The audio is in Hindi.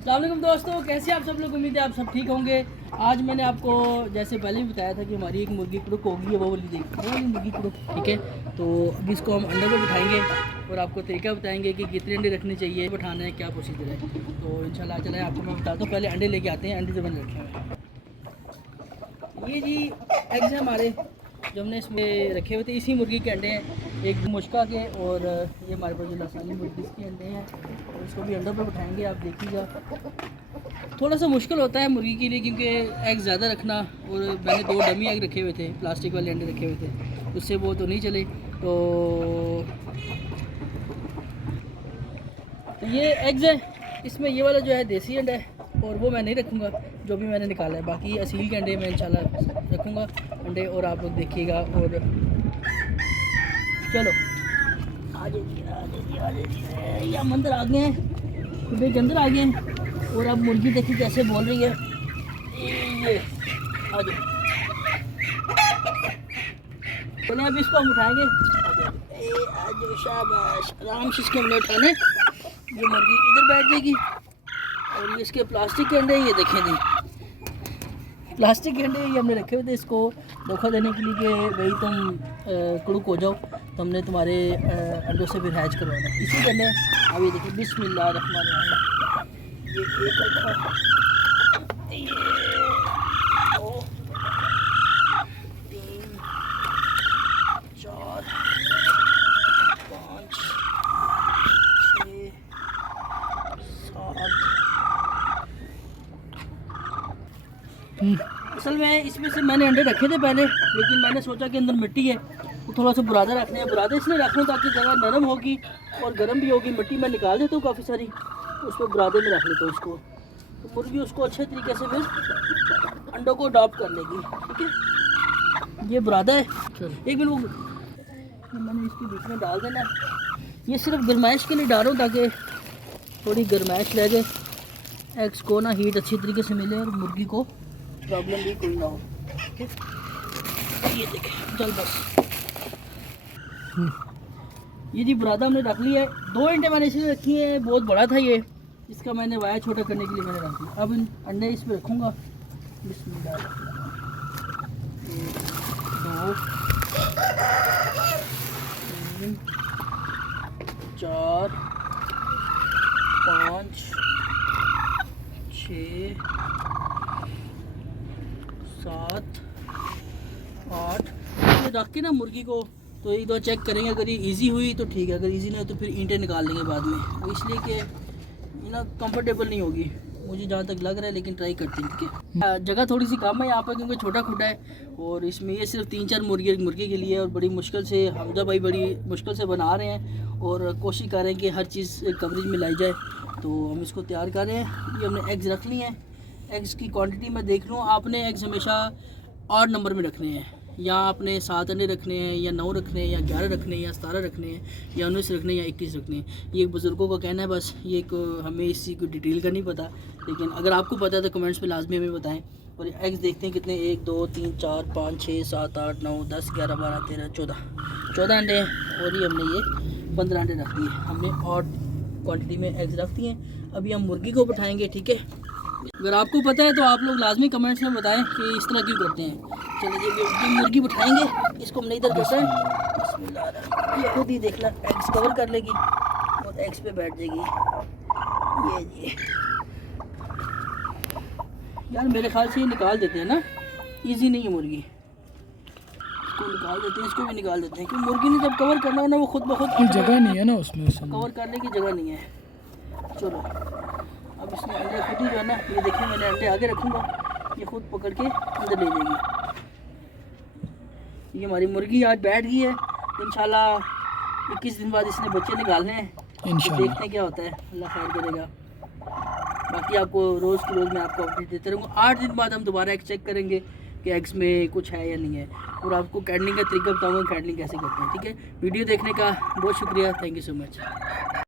अस्सलाम वालेकुम दोस्तों, कैसे आप सब लोग। उम्मीद है आप सब ठीक होंगे। आज मैंने आपको जैसे पहले भी बताया था कि हमारी एक मुर्गी कुड़ुक होगी, वो वाली मुर्गी कुड़ुक, ठीक है। तो अभी इसको हम अंडे पे बिठाएंगे और आपको तरीका बताएंगे कि कितने अंडे रखने चाहिए, बिठाना है, क्या प्रोसीजर है। तो इंशाल्लाह चले आपको मैं बताता हूँ। पहले अंडे लेके आते हैं, अंडे जो बन रखे हैं ये जी एग्स हैं हमारे, जो हमने इसमें रखे हुए थे। इसी मुर्गी के अंडे हैं, एक मुश्का के, और ये हमारे पास जो लसानी मुर्गी के अंडे हैं। और इसको भी अंडों पर बिठाएंगे, आप देखिएगा। थोड़ा सा मुश्किल होता है मुर्गी के लिए, क्योंकि एग ज़्यादा रखना। और मैंने 2 डमी एग रखे हुए थे, प्लास्टिक वाले अंडे रखे हुए थे, उससे वो तो नहीं चले। तो ये एग्स है, इसमें ये वाला जो है देसी अंडा है, और वो मैं नहीं रखूँगा, जो भी मैंने निकाला है। बाकी असील के अंडे मैं इंशाल्लाह रखूँगा अंडे, और आप लोग देखिएगा। और चलो आ जाइए, हम अंदर आ गए हैं, खुदे के अंदर आ गए हैं। और अब मुर्गी देखिए कैसे बोल रही है, ये आ जाओ। चलिए अब इसको हम उठाएंगे। आज शाबाश, आराम से इसके हमने उठाने, जो मुर्गी इधर बैठ जाएगी। और ये इसके प्लास्टिक के अंडे, ये देखें जी, प्लास्टिक के अंडे ये हमने रखे हुए थे इसको धोखा देने के लिए कि भाई तुम कुड़ुक हो जाओ, तो हमने तुम्हारे अंडों से फिर हैच करवाना है। इसी के अंडे अब ये देखिए, बिस्मिल्लाहिर्रहमानिर्रहीम। ये एक रखा, ये 2 3 4 5 6 7। असल में इसमें से मैंने अंडे रखे थे पहले, लेकिन मैंने सोचा कि अंदर मिट्टी है तो थोड़ा सा बुरादा रखने हैं। बुरादा इसलिए रखने ताकि जगह नरम होगी और गर्म भी होगी। मिट्टी मैं निकाल देता हूँ काफ़ी सारी, उसको बुरादे में रख लेता हूँ इसको, तो मुर्गी उसको अच्छे तरीके से फिर अंडों को अडॉप्ट कर लेगी, ठीक है। ये बुरादा है, एक मिनट, वो मैंने इसके बीच में डाल देना है। ये सिर्फ गर्माइश के लिए डाल रहा हूँ, ताकि थोड़ी गर्माइश रह जाए, एग्स को ना हीट अच्छी तरीके से मिले और मुर्गी को प्रॉब्लम भी कोई ना हो, ठीक है। ये देखें, चल बस। ये जी बुरादा हमने रख लिया है। 2 अंडे मैंने इसलिए रखी है, बहुत बड़ा था ये, इसका मैंने वाया छोटा करने के लिए मैंने रख दिया। अब इन अंडे इस पर रखूँगा। बिस्मिल्लाह, 1 2 3 4 5 6 7 8 रख के ना मुर्गी को तो एक दो चेक करेंगे। अगर ये इजी हुई तो ठीक है, अगर इजी नहीं हो तो फिर ईंटें निकाल लेंगे बाद में। वो इसलिए कि ये ना कंफर्टेबल नहीं होगी मुझे जहाँ तक लग रहा है, लेकिन ट्राई करते हैं, ठीक है। जगह थोड़ी सी कम है यहाँ पर, क्योंकि छोटा खुटा है। और इसमें ये सिर्फ 3-4 मुर्गी के लिए, और बड़ी मुश्किल से हमजा भाई बड़ी मुश्किल से बना रहे हैं, और कोशिश कर रहे हैं कि हर चीज़ कवरेज में लाई जाए। तो हम इसको तैयार कर रहे हैं। ये हमने एग्स रख लिए हैं। एग्स की क्वांटिटी मैं देख लूँ, आपने एग्स हमेशा ऑड नंबर में रखने हैं, या आपने 7 अंडे रखने हैं, या 9 रखने हैं, या 11 रखने हैं, या 17 रखने हैं, या 19 रखने हैं, या 21 रखने हैं। ये बुज़ुर्गों का कहना है बस, ये हमें इसी को डिटेल का नहीं पता। लेकिन अगर आपको पता है तो कमेंट्स में लाजमी हमें बताएं। और एग्स देखते हैं कितने, 1 2 3 4 5 6 7 8 9 10 11 12 13 14 अंडे हैं। और ये हमने ये 15 अंडे रख दिए, हमने ऑड क्वान्टिटी में एग्स रख दिए। अभी हम मुर्गी को बिठाएँगे, ठीक है। अगर आपको पता है तो आप लोग लाजमी कमेंट्स में बताएं कि इस तरह क्यों करते हैं। चलिए ये मुर्गी बिठाएंगे, इसको हमने इधर करते हैं। ये खुद ही देखना, एग्स कवर कर लेगी और एग्स पे बैठ जाएगी। ये यार मेरे ख्याल से ये निकाल देते हैं ना, इजी नहीं है मुर्गी, इसको निकाल देते हैं, इसको भी निकाल देते हैं, क्योंकि मुर्गी ने जब कवर करना हो ना, वो खुद ब खुद जगह नहीं है ना उसमें, कवर करने की जगह नहीं है। चलो अब इसमें अंडे खुद ही जो है ना, ये देखिए मैंने अंडे आगे रखूँगा, ये खुद पकड़ के अंदर ले जाएगी। ये हमारी मुर्गी आज बैठ गई है। इंशाल्लाह 21 दिन बाद इसने बच्चे निकालने हैं, तो देखते हैं क्या होता है, अल्लाह खैर करेगा। बाकी आपको रोज़ की रोज़ मैं आपको अपडेट देते रहूँगा। 8 दिन बाद हम दोबारा एक चेक करेंगे कि एग्स में कुछ है या नहीं है, और आपको कैडलिंग का तरीका बताऊँगा कैडलिंग कैसे करते हैं, ठीक है। वीडियो देखने का बहुत शुक्रिया, थैंक यू सो मच।